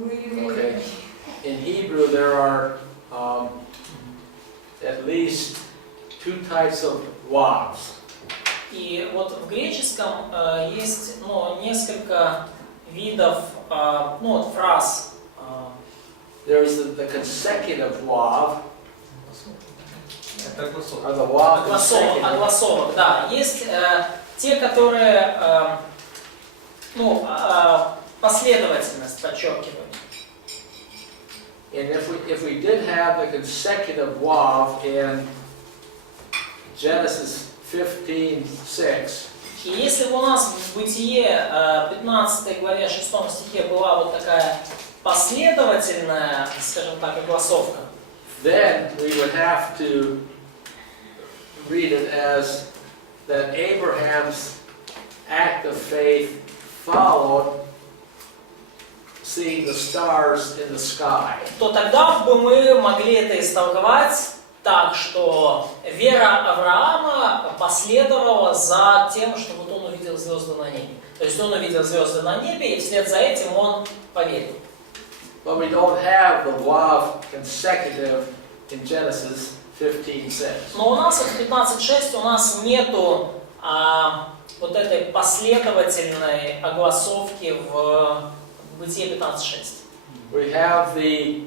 Okay. In Hebrew, there are at least two types of wavs. И вот в греческом есть несколько видов фраз. There is the consecutive wav. Or the wav consecutive. Огласовок, да. Есть те, которые последовательность подчеркивают. And if we did have the consecutive wav in Genesis 15:6, и если бы у нас в Бытие 15 главе 6 стихе была вот такая последовательная, скажем так, огласовка, then we would have to read it as that Abraham's act of faith followed seeing the stars in the sky. то тогда бы мы могли это истолковать так, что вера Авраама последовала за тем, что вот он увидел звезды на небе. То есть он увидел звезды на небе, и вслед за этим он поверил. But we don't have the wav consecutive in Genesis 15:6. Но у нас в 15.6 у нас нету вот этой последовательной огласовки в Бытие 15.6. We have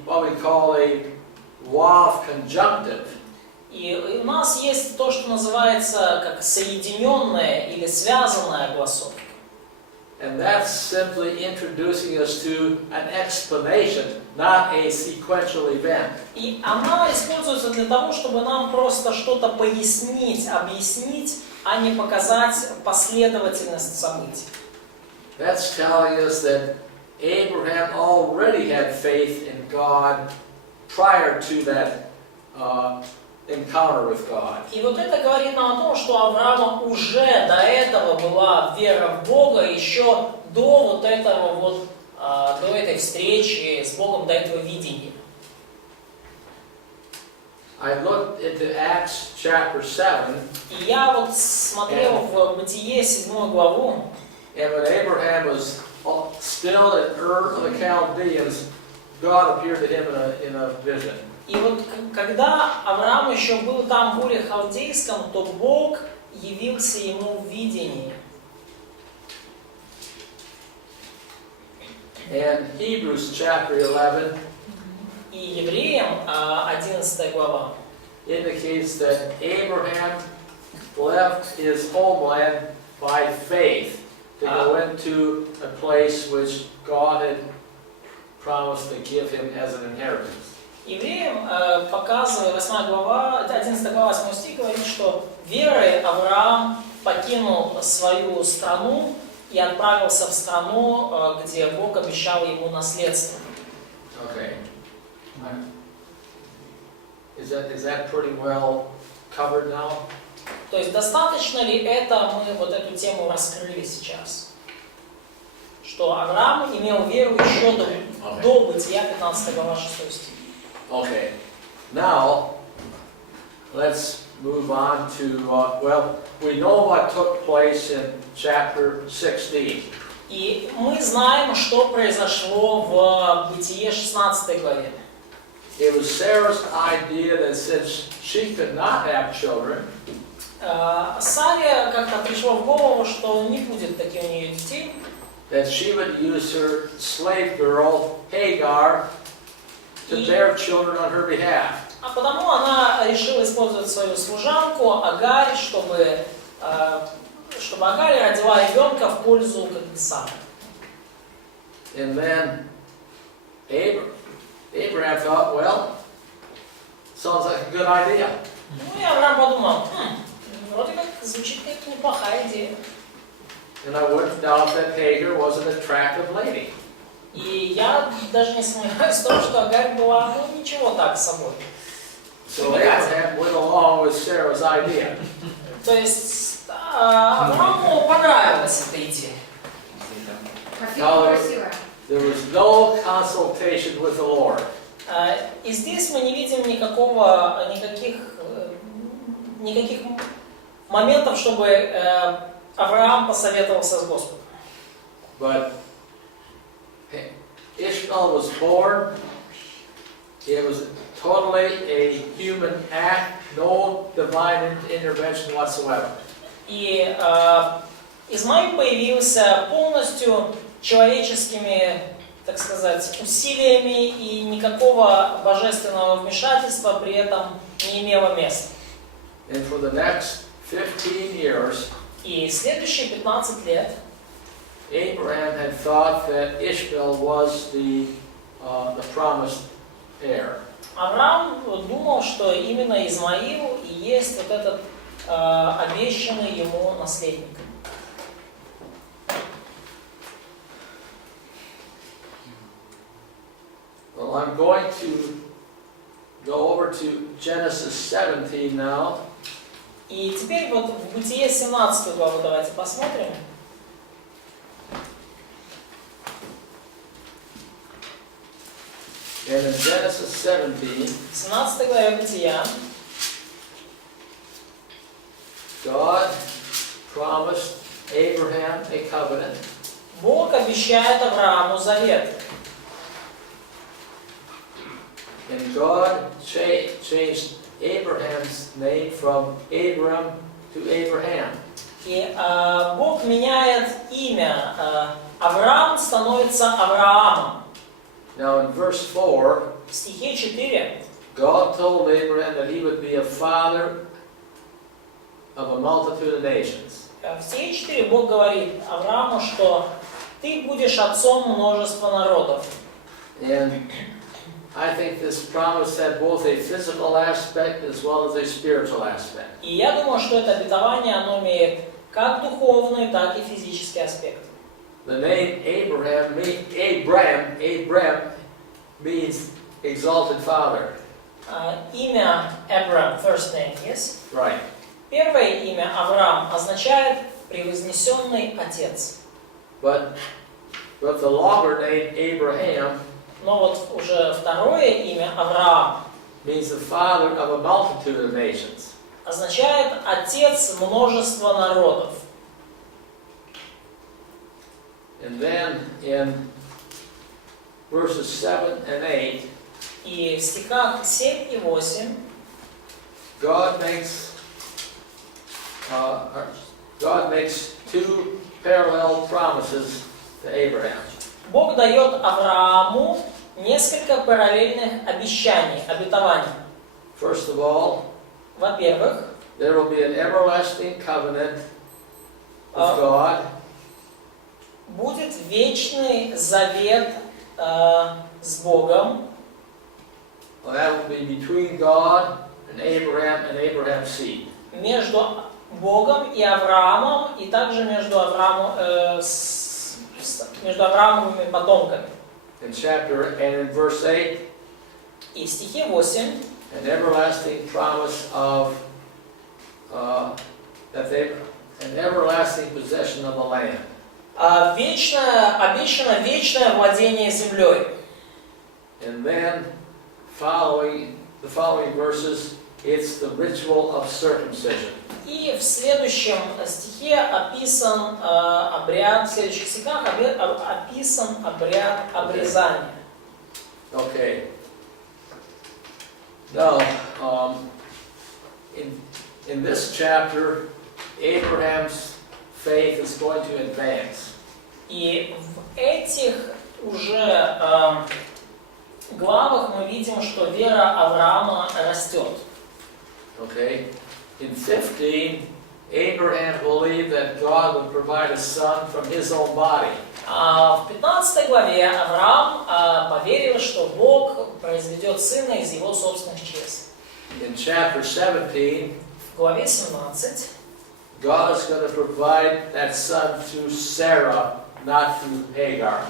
what we call a wav conjunctive. И у нас есть то, что называется как соединенная или связанная огласовка. And that's simply introducing us to an explanation, not a sequential event. И она используется для того, чтобы нам просто что-то пояснить, объяснить, а не показать последовательность событий. That's telling us that Abraham already had faith in God prior to that encounter with God. И вот это говорит нам о том, что у Авраама уже до этого была вера в Бога, еще до до этой встречи с Богом, до этого видения. I looked into Acts chapter 7. И я вот смотрел в Бытие 7 главу. And when Abraham was still at Ur of the Chaldeans, God appeared to him in a vision. И вот когда Авраам еще был там в Уре Халдейском, то Бог явился ему в видении. And Hebrews chapter 11 И Евреям 11 глава indicates that Abraham left his homeland by faith to go into a place which God had promised to give him as an inheritance. Евреям показывает 8 глава, 11 глава 8 стих говорит, что верой Авраам покинул свою страну и отправился в страну, где Бог обещал ему наследство. Okay. Is that pretty well covered now? То есть достаточно ли это мы вот эту тему раскрыли сейчас? Что Авраам имел веру еще до Бытия 15 глава 6 стих. Okay. Now, let's move on to, we know what took place in chapter 16. И мы знаем, что произошло в Бытие 16 главе. It was Sarah's idea that since she could not have children, Саре как-то пришло в голову, что не будет таких у нее детей, that she would use her slave girl, Hagar, to bear children on her behalf. А потому она решила использовать свою служанку Агарь, чтобы Агарь родила ребенка в пользу Сары. And then Abraham thought, well, sounds like a good idea. Ну и Авраам подумал, вроде как звучит как неплохая идея. And I wouldn't doubt that Hagar was an attractive lady. И я даже не сомневаюсь в том, что Агарь была, ничего так с собой. So Abraham went along with Sarah's idea. То есть Аврааму понравилась эта идея. There was no consultation with the Lord. И здесь мы не видим никаких моментов, чтобы Авраам посоветовался с Господом. But Ishmael was born, it was totally a human act, no divine intervention whatsoever. И Измаил появился полностью человеческими, так сказать, усилиями, и никакого божественного вмешательства при этом не имело места. And for the next 15 years, И следующие 15 лет Abraham had thought that Ishmael was the promised heir. Авраам думал, что именно Измаил и есть вот этот обещанный ему наследник. Well, I'm going to go over to Genesis 17 now. И теперь вот в Бытие 17 главу давайте посмотрим. And in Genesis 17, 17 главе Бытия God promised Abraham a covenant. Бог обещает Аврааму завет. And God changed Abraham's name from Abram to Abraham. И Бог меняет имя. Авраам становится Авраамом. Now in verse 4, В стихе 4 God told Abraham that he would be a father of a multitude of nations. В стихе 4 Бог говорит Аврааму, что ты будешь отцом множества народов. And I think this promise had both a physical aspect as well as a spiritual aspect. И я думаю, что это обетование, оно имеет как духовный, так и физический аспект. The name Abram means exalted father. Имя Абрам, first name, yes? Right. Первое имя Авраам означает превознесенный отец. But the longer name Abraham Но вот уже второе имя Авраам means the father of a multitude of nations. означает отец множества народов. And then in verses 7 and 8, И в стихах 7 и 8 God makes two parallel promises to Abraham. Бог дает Аврааму несколько параллельных обещаний, обетований. First of all, Во-первых, there will be an everlasting covenant with God. будет вечный завет с Богом. Well, that will be between God and Abraham's seed. Между Богом и Авраамом, и также между Авраамовыми потомками. In verse 8, И в стихе 8 an everlasting promise of an everlasting possession of the land. обещано вечное владение землей. And then the following verses, it's the ritual of circumcision. И в следующем стихе описан обряд, в следующих стихах описан обряд обрезания. Okay. Now, in this chapter, Abraham's faith is going to advance. И в этих уже главах мы видим, что вера Авраама растет. Okay. In 15, Abraham believed that God would provide a son from his own body. В 15 главе Авраам поверил, что Бог произведет сына из его собственных чресл. In chapter 17, В главе 17 God is going to provide that son through Sarah, not through Hagar.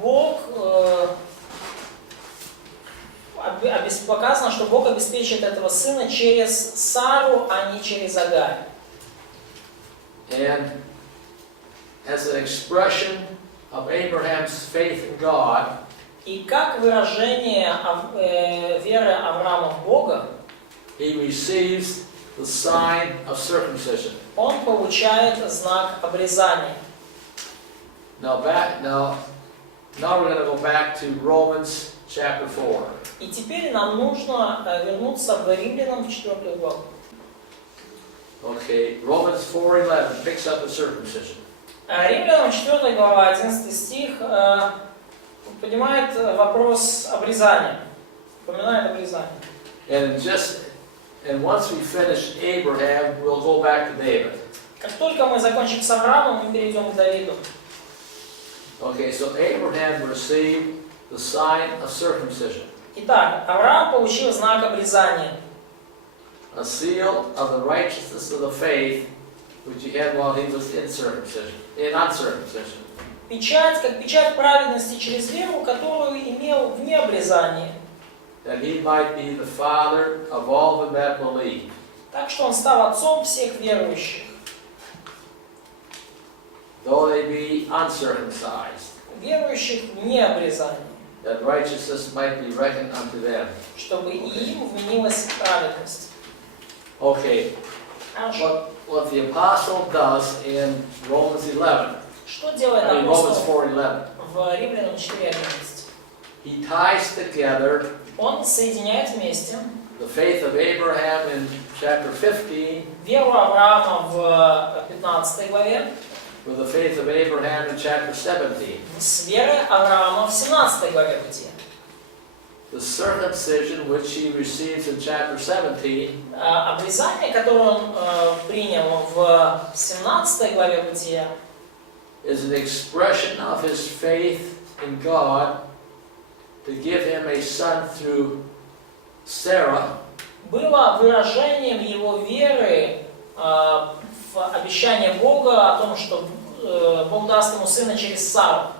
Бог показано, что Бог обеспечит этого сына через Сару, а не через Агарь. And as an expression of Abraham's faith in God, И как выражение веры Авраама в Бога, he receives the sign of circumcision. он получает знак обрезания. Now Now we're going to go back to Romans chapter 4. И теперь нам нужно вернуться в Римлянам в 4 главу. Okay, Romans 4:11 picks up the circumcision. Римлянам 4 глава, 11 стих, поднимает вопрос обрезания. Упоминает обрезание. And once we finish Abraham, we'll go back to David. Как только мы закончим с Авраамом, мы перейдем к Давиду. Okay, so Abraham received the sign of circumcision. Итак, Авраам получил знак обрезания. A seal of the righteousness of the faith which he had while he was in uncircumcision. Печать, как печать праведности через веру, которую имел вне обрезания. That he might be the father of all them that believe. Так что он стал отцом всех верующих. Though they be uncircumcised. Верующих вне обрезания. That righteousness might be reckoned unto them. Чтобы и им вменилась праведность. Okay. What the apostle does in Romans 11. Что делает апостол в Римлянам 4:11? He ties together Он соединяет вместе the faith of Abraham in chapter 15 веру Авраама в 15 главе with the faith of Abraham in chapter 17. С верой Авраама в 17 главе Бытия. The circumcision which he receives in chapter 17 обрезание, которое он принял в 17 главе Бытия, is an expression of his faith in God to give him a son through Sarah. Было выражением его веры в обещание Бога о том, что Бог даст ему сына через Сару.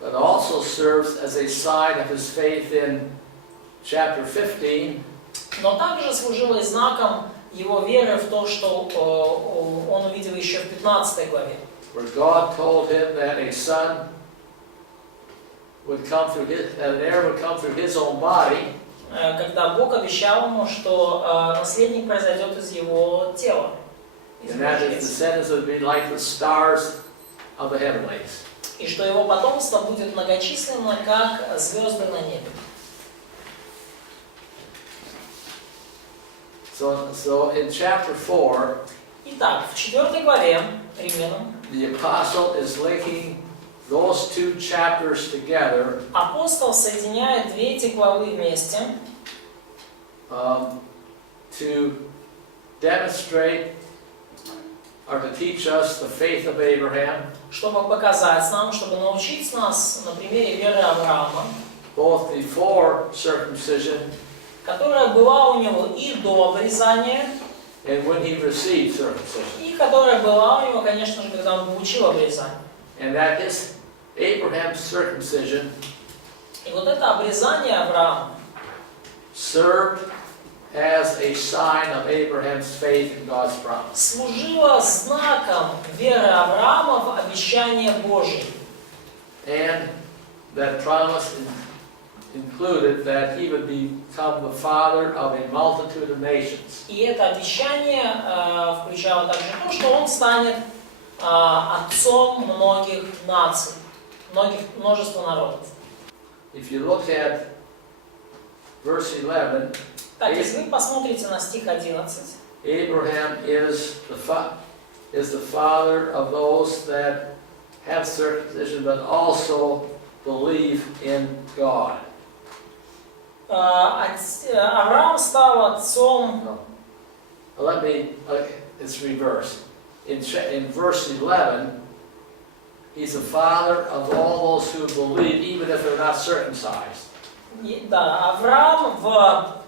But also serves as a sign of his faith in chapter 15. Но также служило и знаком его веры в то, что он увидел еще в 15 главе. Where God told him that a son would come through that an heir would come through his own body. Когда Бог обещал ему, что наследник произойдет из его тела. And that his descendants would be like the stars of the heavenlies. И что его потомство будет многочисленно, как звезды на небе. So in chapter 4, Итак, в 4 главе Римлянам the apostle is linking those two chapters together. Апостол соединяет две эти главы вместе, to demonstrate or to teach us the faith of Abraham. Чтобы показать нам, чтобы научить нас на примере веры Авраама, Both before circumcision которая была у него и до обрезания, and when he received circumcision. и которая была у него, конечно же, когда он получил обрезание. And that his Abraham's circumcision И вот это обрезание Авраама served as a sign of Abraham's faith in God's promise. служило знаком веры Авраама в обещание Божие. And that promise included that he would become the father of a multitude of nations. И это обещание включало также то, что он станет отцом многих наций, множества народов. If you look at verse 11, Так, если вы посмотрите на стих 11, Abraham is the father of those that have circumcision, but also believe in God. Авраам стал отцом. It's reversed. In verse 11, he's the father of all those who believe, even if they're not circumcised. Да, Авраам в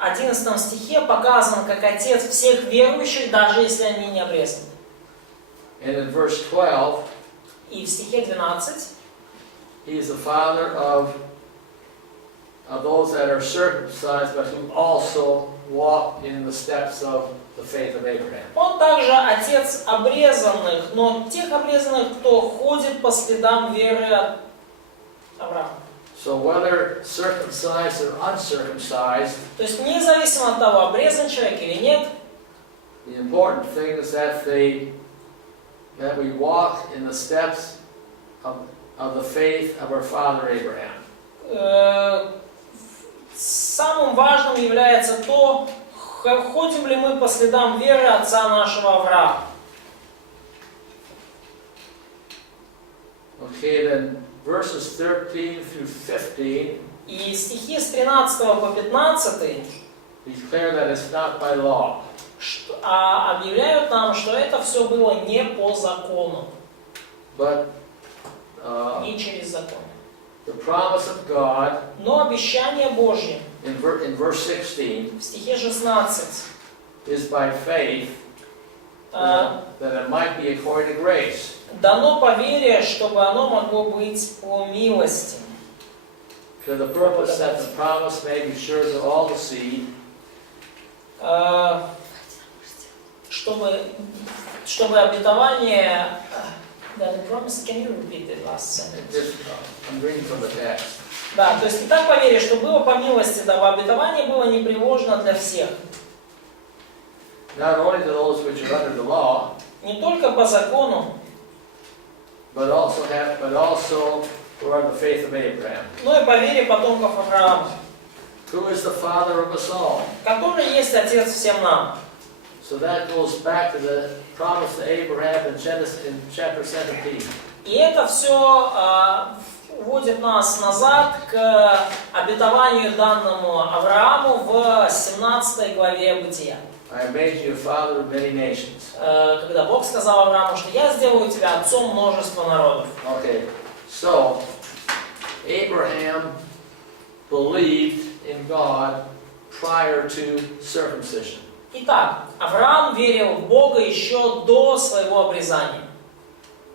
11 стихе показан как отец всех верующих, даже если они не обрезаны. And in verse 12, И в стихе 12 he is the father of those that are circumcised, but who also walk in the steps of the faith of Abraham. он также отец обрезанных, но тех обрезанных, кто ходит по следам веры Авраама. So whether circumcised or uncircumcised, То есть независимо от того, обрезан человек или нет, the important thing is that we walk in the steps of of the faith of our father Abraham. Самым важным является то, ходим ли мы по следам веры отца нашего Авраама. Okay, then verses 13 through 15 И стихи с 13 по 15 declare that it's not by law. объявляют нам, что это все было не по закону, But не через закон. the promise of God Но обещание Божье in verse 16 в стихе 16 is by faith that it might be according to grace. дано по вере, чтобы оно могло быть по милости. To the purpose that the promise may be sure to all the seed, чтобы обетование... The promise, can you repeat the last sentence? I'm reading from the text. Да, то есть и так по вере, что было по милости, дабы обетование было непреложно для всех. Not only to those which are under the law, Не только по закону, but also for the faith of Abraham. но и по вере потомков Авраама, Who is the father of us all? который есть Отец всем нам. So that goes back to the promise to Abraham in Genesis in chapter 17. И это все уводит нас назад к обетованию данному Аврааму в 17 главе Бытия. I have made you a father of many nations. Когда Бог сказал Аврааму, что я сделаю тебя отцом множества народов. Okay, so Abraham believed in God prior to circumcision. Итак, Авраам верил в Бога еще до своего обрезания.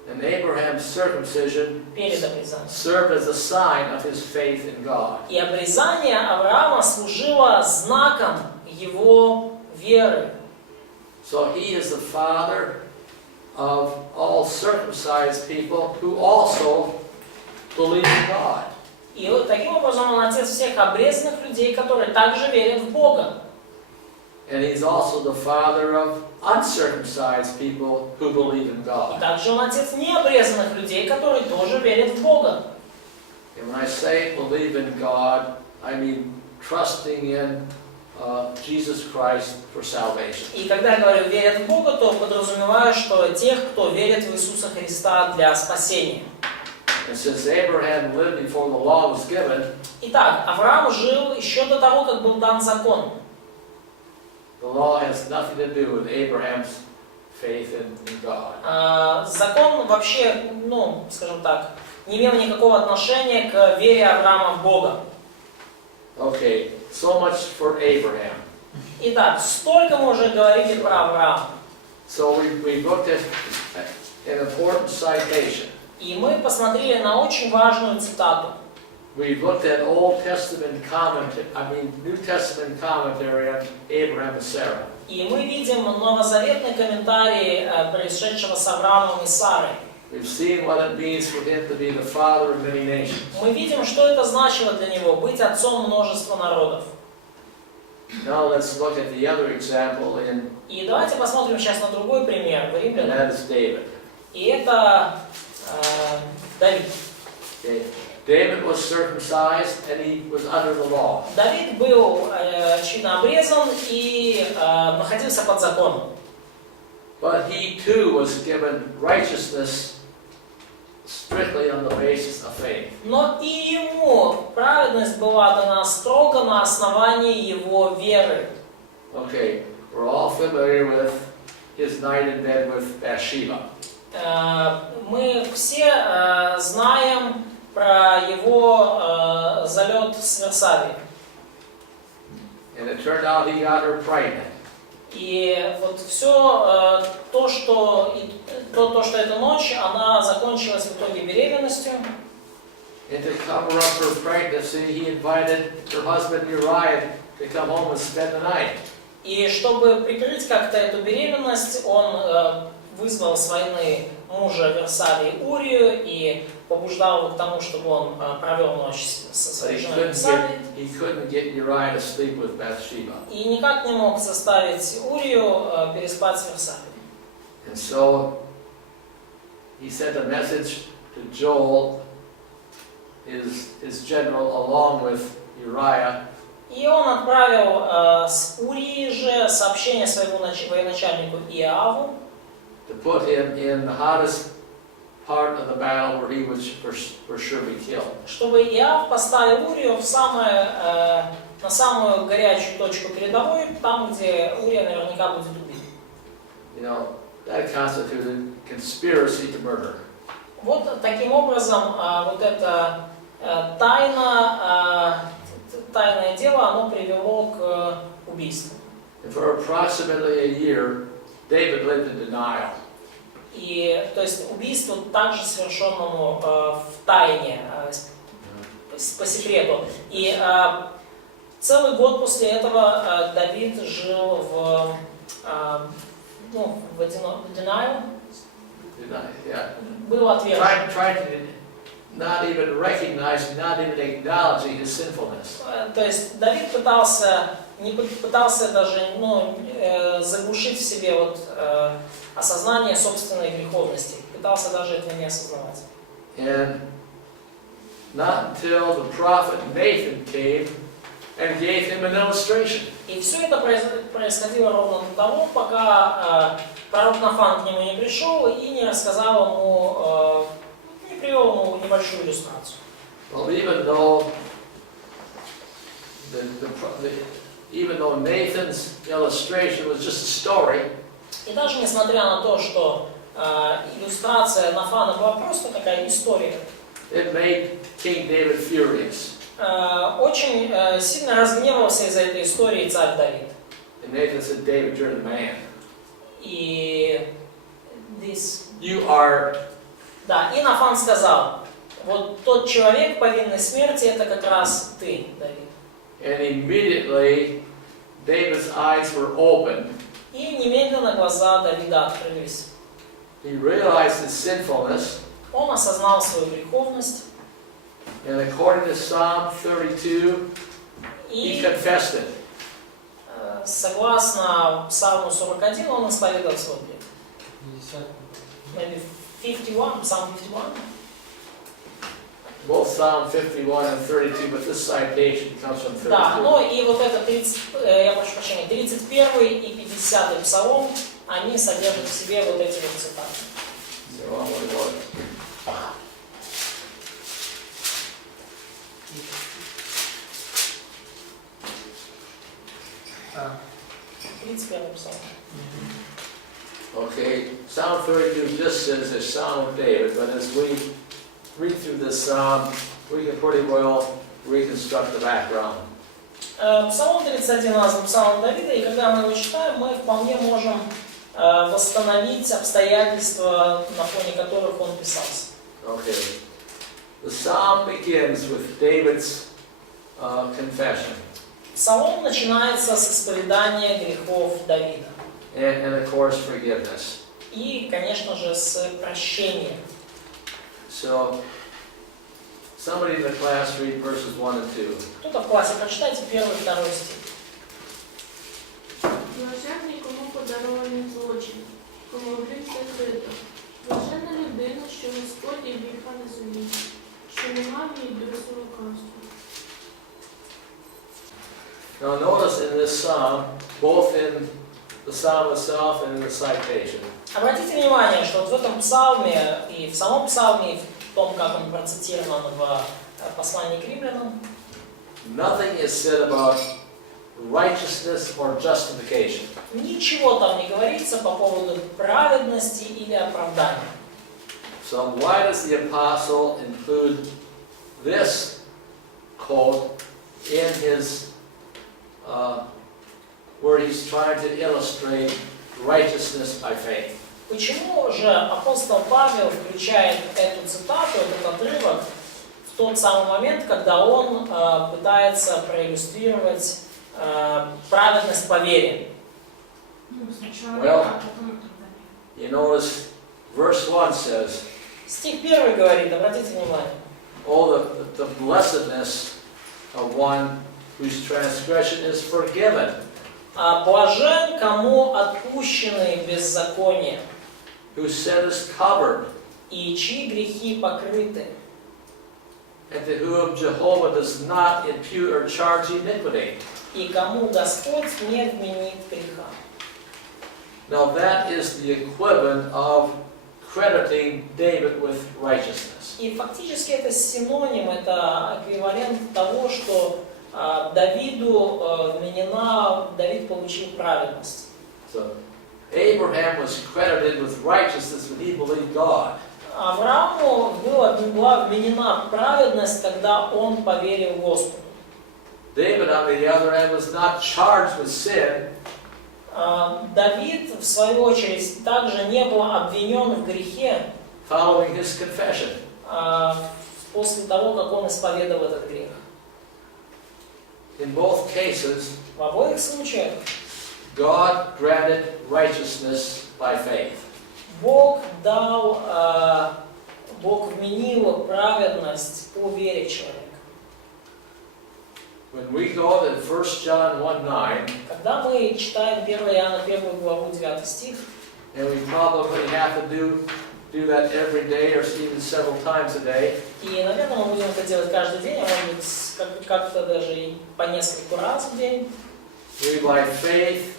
And Abraham's circumcision Перед обрезанием. served as a sign of his faith in God. И обрезание Авраама служило знаком его веры. So he is the father of all circumcised people who also believe in God. И вот таким образом он отец всех обрезанных людей, которые также верят в Бога. And he's also the father of uncircumcised people who believe in И God. также он отец необрезанных людей, которые тоже верят в Бога. And when I say believe in God, I mean trusting in Jesus Christ for salvation. И когда я говорю верят в Бога, то подразумеваю, что тех, кто верит в Иисуса Христа для спасения. And since Abraham lived before the law was given, Итак, Авраам жил еще до того, как был дан закон. the law has nothing to do with Abraham's faith in God. Закон вообще, скажем так, не имел никакого отношения к вере Авраама в Бога. Okay, so much for Abraham. Итак, столько мы уже говорили про Авраама. So we looked at an important citation. И мы посмотрели на очень важную цитату. We looked at New Testament commentary on Abraham and Sarah. И мы видим новозаветный комментарий происшедшего с Авраамом и Сарой. We've seen what it means for him to be the father of many nations. Мы видим, что это значило для него быть отцом множества народов. Now let's look at the other example in И давайте посмотрим сейчас на другой пример в and Римлянам. that is David. И это Давид. Okay. David was circumcised and he was under the law. Давид был очевидно обрезан и находился под законом. But he too was given righteousness strictly on the basis of faith. Но и ему праведность была дана строго на основании его веры. Okay, we're all familiar with his night in bed with Bathsheba. Мы все знаем про его залет с Версавией. And it turned out he got her pregnant. И вот все то, что эта ночь, она закончилась в итоге беременностью. And to cover up her pregnancy, he invited her husband Uriah to come home and spend the night. И чтобы прикрыть как-то эту беременность, он вызвал с войны мужа Версавии Урию и побуждал его к тому, чтобы он провел ночь со своей женой Версавией. И никак не мог заставить Урию переспать с Версавией. And so he sent a message to Joel, his general, along with Uriah. И он отправил с Урии же сообщение своему военачальнику Иаву, to put him in the hottest part of the battle where he would for sure be killed. Чтобы Иав поставил Урию на самую горячую точку передовой, там, где Урия наверняка будет убит. You know, that constituted conspiracy to murder. Вот таким образом вот это тайное дело, оно привело к убийству. And for approximately a year, David lived in denial. И, то есть, убийству также совершенному в тайне, по секрету. И целый год после этого Давид жил в denial. Yeah. Был отвержен. Tried to not even recognize, not even acknowledging his sinfulness. То есть Давид не пытался даже заглушить в себе вот осознание собственной греховности, пытался даже этого не осознавать. And not until the prophet Nathan came and gave him an illustration. И все это происходило ровно до того, пока пророк Нафан к нему не пришел и не рассказал ему, не привел ему небольшую иллюстрацию. Well, even though Nathan's illustration was just a story, И даже несмотря на то, что иллюстрация Нафана была просто такая история, it made King David furious. Очень сильно разгневался из-за этой истории царь Давид. And Nathan said, David, you're the man. И You и Нафан сказал, вот тот человек, повинный смерти, это как раз ты, Давид. And immediately David's eyes were opened. И немедленно глаза Давида открылись. He realized his sinfulness. Он осознал свою греховность. And according to Psalm 32, he confessed it. Согласно Псалму 41, он исповедовал свой грех. 51, Psalm 51. Both Psalm 51 and 32, but this citation comes from 32. Да, ну и вот это 31 и 50 Псалом, они содержат в себе вот эти вот цитаты. Okay, Psalm 32 just says a Psalm of David, but as we read through this psalm, we can pretty well reconstruct the background. Псалом 31 назван Псалмом Давида, и когда мы его читаем, мы вполне можем восстановить обстоятельства, на фоне которых он писался. Okay, the psalm begins with David's confession. Псалом начинается с исповедания грехов Давида. And of course, forgiveness. И, конечно же, с прощением. So, somebody in the class read verses 1 and 2. Кто-то в классе, прочитайте 1 и 2 стих. Блаженний, кому подарований злочин, кому гріх закрито. Блаженна людина, що Господь і гріха не зуміє, що нема в ній досу лукавства. Now notice in this psalm, both in the psalm itself and in the citation, Обратите внимание, что вот в этом псалме, и в самом псалме, и в том, как он процитирован в послании к римлянам, nothing is said about righteousness or justification. ничего там не говорится по поводу праведности или оправдания. So why does the apostle include this quote in his where he's trying to illustrate righteousness by faith? Почему же апостол Павел включает эту цитату, этот отрывок, в тот самый момент, когда он пытается проиллюстрировать праведность по вере? Well, you notice verse 1 says, Стих 1 говорит, обратите внимание. oh, the blessedness of one whose transgression is forgiven. Блажен, кому отпущены беззакония, Whose sin is covered. и чьи грехи покрыты, and to whom Jehovah does not impute or charge iniquity. и кому Господь не вменит греха. Now that is the equivalent of crediting David with righteousness. И фактически это синоним, это эквивалент того, что Давиду вменена, Давид получил праведность. So Abraham was credited with righteousness when he believed God. Аврааму была вменена праведность, когда он поверил Господу. David, on the other hand, was not charged with sin. Давид, в свою очередь, также не был обвинен в грехе Following his confession. после того, как он исповедовал этот грех. In both cases, В обоих случаях God granted righteousness by faith. Бог вменил праведность по вере человека. When we go to 1 John 1:9, Когда мы читаем 1 Иоанна 1 главу 9 стих, and we probably have to do that every day or even several times a day, и, наверное, мы будем это делать каждый день, а может быть, как-то даже и по нескольку раз в день, we by faith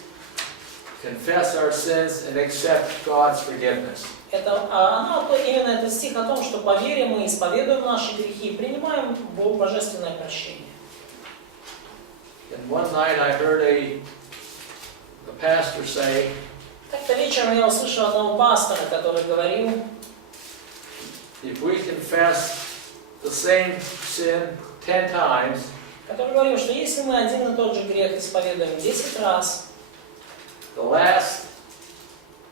confess our sins and accept God's forgiveness. Именно этот стих о том, что по вере мы исповедуем наши грехи и принимаем божественное прощение. And one night I heard a pastor say, Как-то вечером я услышал одного пастора, который говорил, if we confess the same sin 10 times, который говорил, что если мы один и тот же грех исповедуем 10 раз, the last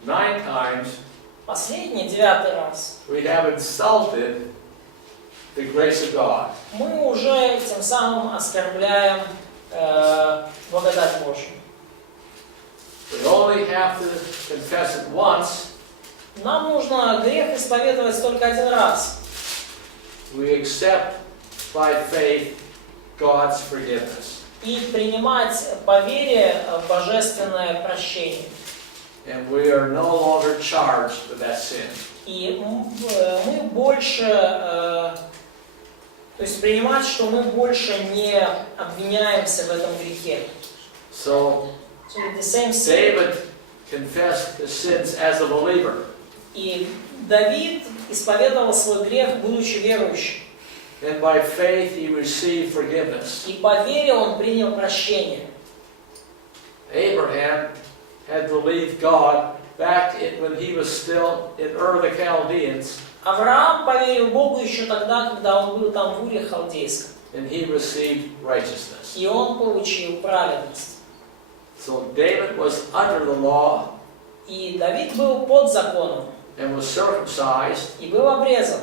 9 times последний, 9 раз, we have insulted the grace of God. мы уже тем самым оскорбляем благодать Божию. We only have to confess it once. Нам нужно грех исповедовать только один раз. We accept by faith God's forgiveness. И принимать по вере божественное прощение. And we are no longer charged with that sin. И мы больше, то есть принимать, что мы больше не обвиняемся в этом грехе. So David confessed his sins as a believer. И Давид исповедовал свой грех, будучи верующим. And by faith he received forgiveness. И по вере он принял прощение. Abraham had believed God back when he was still in Ur of the Chaldeans. Авраам поверил Богу еще тогда, когда он был там в Уре Халдейском. And he received righteousness. И он получил праведность. So David was under the law. И Давид был под законом. And was circumcised. И был обрезан.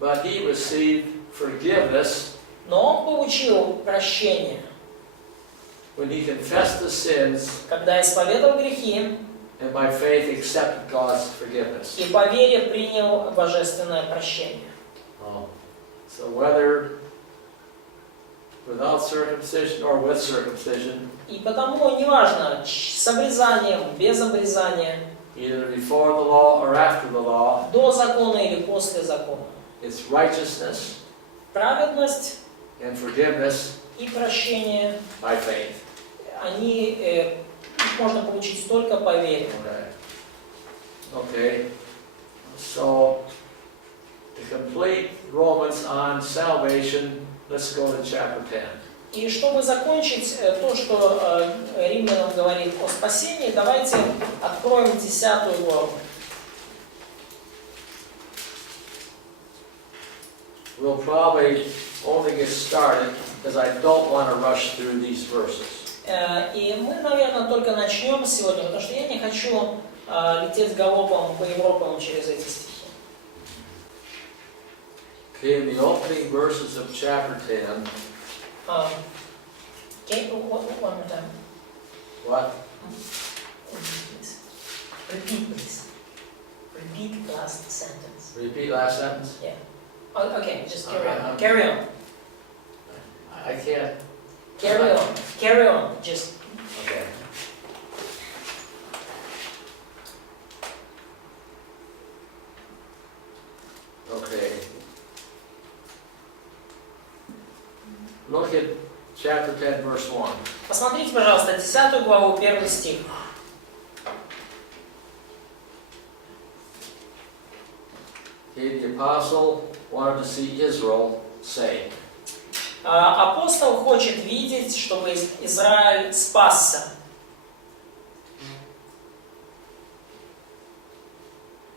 But he received forgiveness. Но он получил прощение. When he confessed the sins. Когда исповедовал грехи. And by faith accepted God's forgiveness. И по вере принял божественное прощение. So whether without circumcision or with circumcision. И потому неважно, с обрезанием, без обрезания. Either before the law or after the law. До закона или после закона. It's righteousness. Праведность. And forgiveness. И прощение. By faith. Их можно получить только по вере. Okay. So to complete Romans on salvation, let's go to chapter 10. И чтобы закончить то, что Римлянам говорит о спасении, давайте откроем 10 главу. We'll probably only get started because I don't want to rush through these verses. И мы, наверное, только начнем сегодня, потому что я не хочу лететь галопом по Европам через эти стихи. Okay, in the opening verses of chapter 10. Okay, one more time. What? Please. Repeat, please. Repeat last sentence. Repeat last sentence? Yeah. Okay, just carry on. Carry on. I can't. Carry on. Carry on. Just. Okay. look at chapter 10, verse 1. Посмотрите, пожалуйста, 10 главу, 1 стих. Okay, the apostle wanted to see Israel saved. Апостол хочет видеть, чтобы Израиль спасся.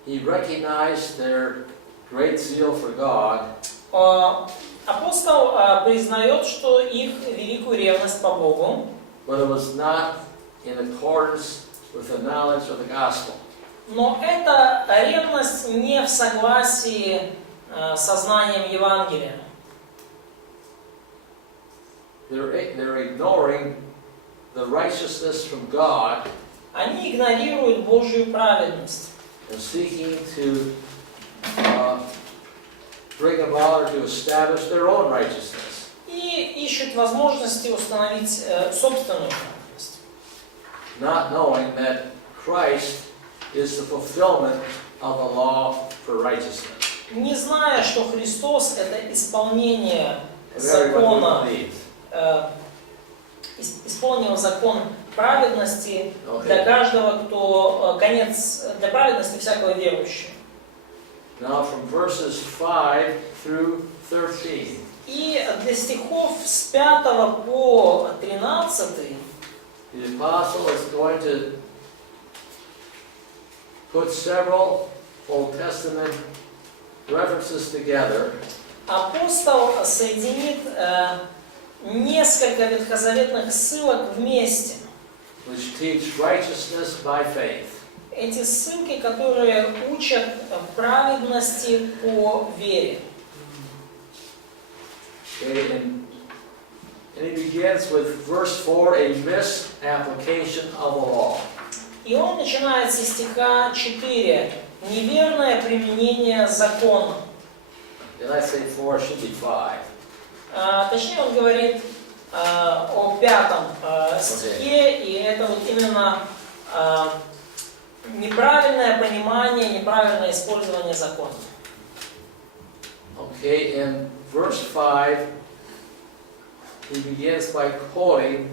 He recognized their great zeal for God, Апостол признает, что их великую ревность по Богу, but it was not in accordance with the knowledge of the gospel. но эта ревность не в согласии со знанием Евангелия. They're ignoring the righteousness from God Они игнорируют Божью праведность and seeking to bring about or to establish their own righteousness. и ищут возможности установить собственную праведность, Not knowing that Christ is the fulfillment of the law for righteousness. не зная, что Христос — это исполнение Of everyone who закона, believes. исполнил закон праведности для Okay. каждого, кто конец для праведности всякого верующего. Now from verses 5 through 13. И для стихов с 5 по 13 The apostle is going to put several Old Testament references together апостол соединит несколько ветхозаветных ссылок вместе. which teach righteousness by faith. Эти ссылки, которые учат праведности по вере. Okay, and he begins with verse 4, a misapplication of the law. И он начинает со стиха 4. Неверное применение закона. Did I say 4? It should be 5. Точнее, он говорит о 5 стихе, и это вот именно неправильное понимание, неправильное использование закона. Okay, in verse 5, he begins by quoting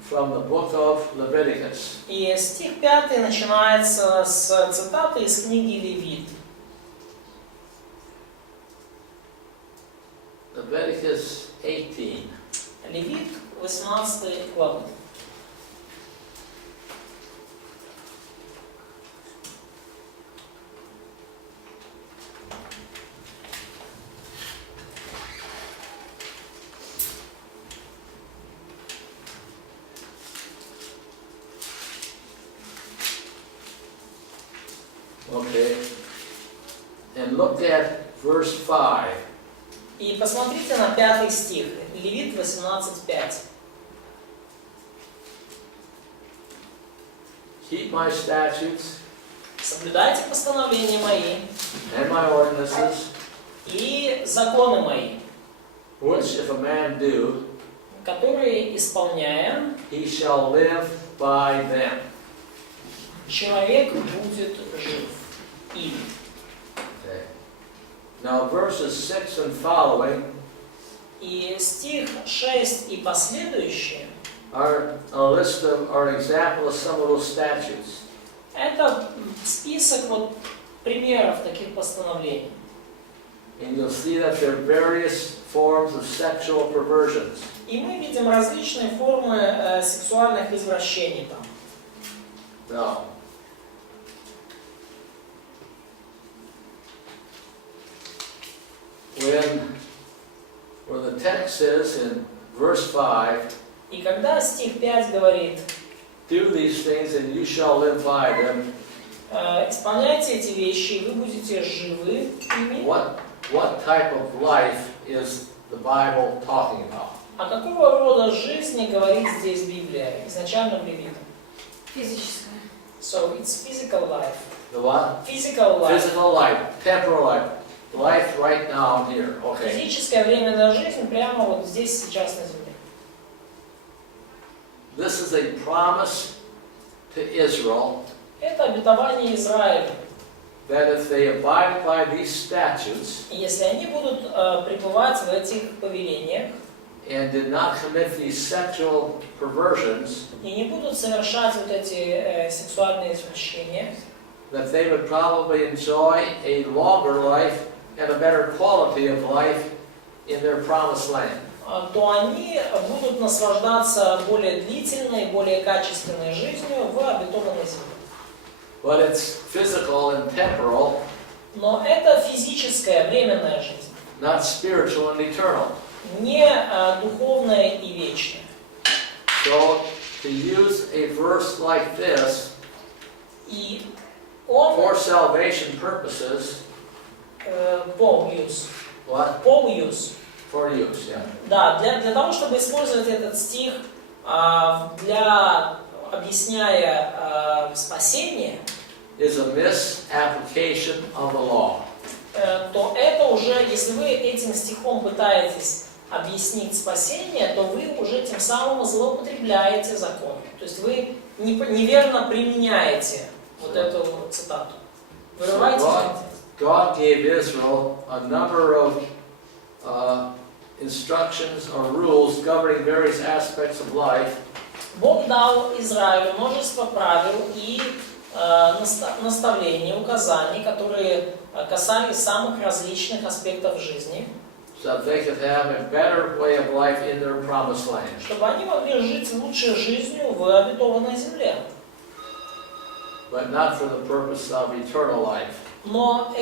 from the book of Leviticus. И стих 5 начинается с цитаты из книги Левит. Leviticus 18. Левит, 18 глава. Okay, and look at verse 5. И посмотрите на 5 стих, Левит 18:5. Keep my statutes Соблюдайте постановления мои and my ordinances, и законы мои, which if a man do, которые, исполняя, he shall live by them. человек будет жив ими. Okay. Now verses 6 and following И стих 6 и последующие are a list of, or an example of some of those statutes. это список вот примеров таких постановлений. And you'll see that there are various forms of sexual perversions. И мы видим различные формы сексуальных извращений там. Now, when the text says in verse 5, И когда стих 5 говорит, do these things and you shall live by them, исполняйте эти вещи, и вы будете живы ими. what type of life is the Bible talking about? А какого рода жизни говорит здесь Библия, изначально в Левитах? Физическое. So it's physical life. The what? Physical life. Physical life, temporal life, life right now and here. Okay. Физическая временная жизнь прямо вот здесь, сейчас на земле. This is a promise to Israel Это обетование Израилю. that if they abide by these statutes И если они будут пребывать в этих повелениях and did not commit these sexual perversions, и не будут совершать вот эти сексуальные извращения, that they would probably enjoy a longer life and a better quality of life in their promised land. то они будут наслаждаться более длительной, более качественной жизнью в обетованной земле. But it's physical and temporal, Но это физическая, временная жизнь, not spiritual and eternal. не духовная и вечная. So to use a verse like this И он, for salvation purposes, Paul use, what? Paul use, For use, yeah. да, для того, чтобы использовать этот стих, объясняя спасение, Is a misapplication of the law. то это уже, если вы этим стихом пытаетесь объяснить спасение, то вы уже тем самым злоупотребляете закон. То есть вы неверно применяете вот эту цитату. Вырываете God gave Israel a number of instructions or rules governing various aspects of life. Бог дал Израилю множество правил и наставлений, указаний, которые касались самых различных аспектов жизни, So that they could have a better way of life in their promised land. чтобы они могли жить лучшей жизнью в обетованной земле. But not for the purpose of eternal life. Но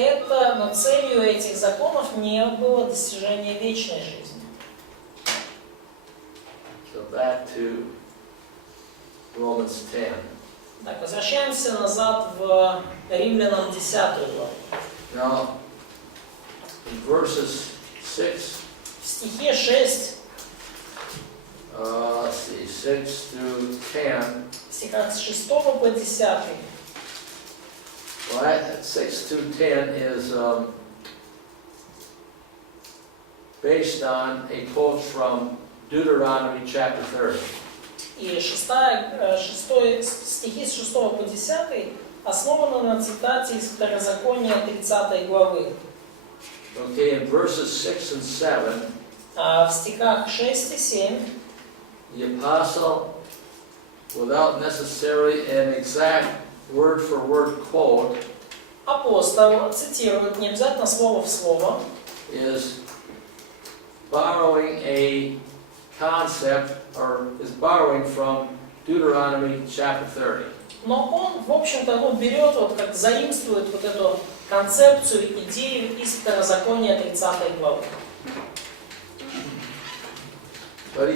целью этих законов не было достижение вечной жизни. So back to Romans 10. Так, возвращаемся назад в Римлянам 10 главу. Now, in verses 6, В стихе 6, let's see, 6 through 10. в стихах с 6 по 10, Well, 6 through 10 is based on a quote from Deuteronomy chapter 30. и стихи с 6 по 10 основаны на цитате из Второзакония 30 главы. Okay, in verses 6 and 7, А в стихах 6 и 7 the apostle, without necessarily an exact word-for-word quote, апостол цитирует, не обязательно слово в слово, is borrowing a concept, or is borrowing from Deuteronomy chapter 30. но он, в общем-то, берет, как заимствует вот эту концепцию, идею из Второзакония 30 главы. But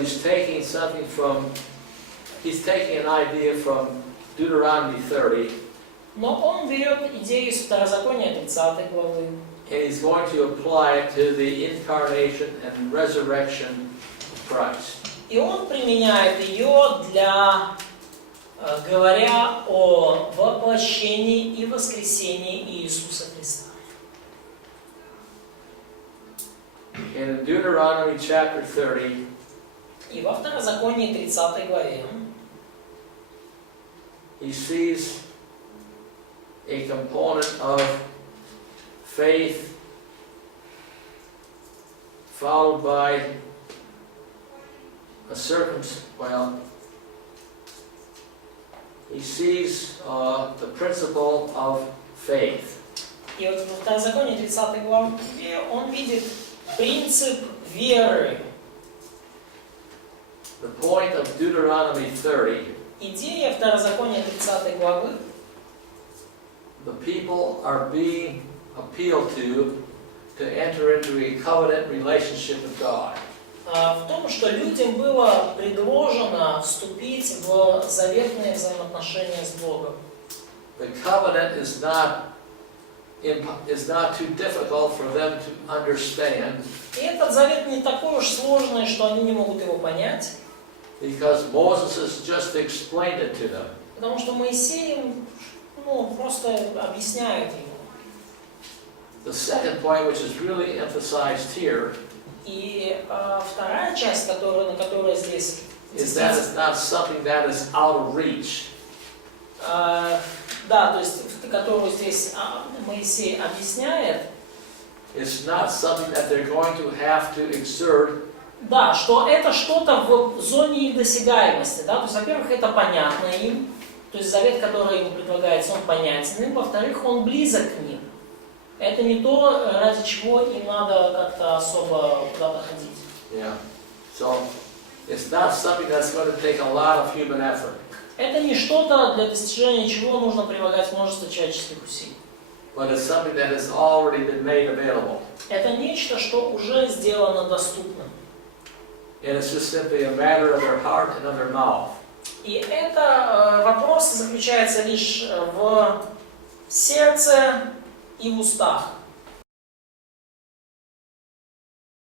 he's taking something from, he's taking an idea from Deuteronomy 30, Но он берет идею из Второзакония 30 главы, and he's going to apply it to the incarnation and resurrection of Christ. и он применяет ее говоря о воплощении и воскресении Иисуса Христа. And in Deuteronomy chapter 30, И во Второзаконии 30 главе he sees a component of faith followed by a he sees the principle of faith. И вот во Второзаконии 30 главе он видит принцип веры. The point of Deuteronomy 30, Идея Второзакония 30 главы, the people are being appealed to enter into a covenant relationship with God. в том, что людям было предложено вступить в заветные взаимоотношения с Богом. The covenant is not too difficult for them to understand, И этот завет не такой уж сложный, что они не могут его понять, because Moses has just explained it to them. потому что Моисей им просто объясняет его. The second point, which is really emphasized here, И вторая часть, на которой здесь is that it's not something that is out of reach. да, то есть, которую здесь Моисей объясняет, It's not something that they're going to have to exert Да, что это что-то в зоне их досягаемости, да, то есть, во-первых, это понятно им, то есть завет, который ему предлагается, он понятен им, во-вторых, он близок к ним. Это не то, ради чего им надо как-то особо куда-то ходить. Yeah. So it's not something that's going to take a lot of human effort. Это не что-то, для достижения чего нужно прилагать множество человеческих усилий. But it's something that has already been made available. Это нечто, что уже сделано доступным. And it's just simply a matter of their heart and of their mouth. И это вопрос заключается лишь в сердце и в устах.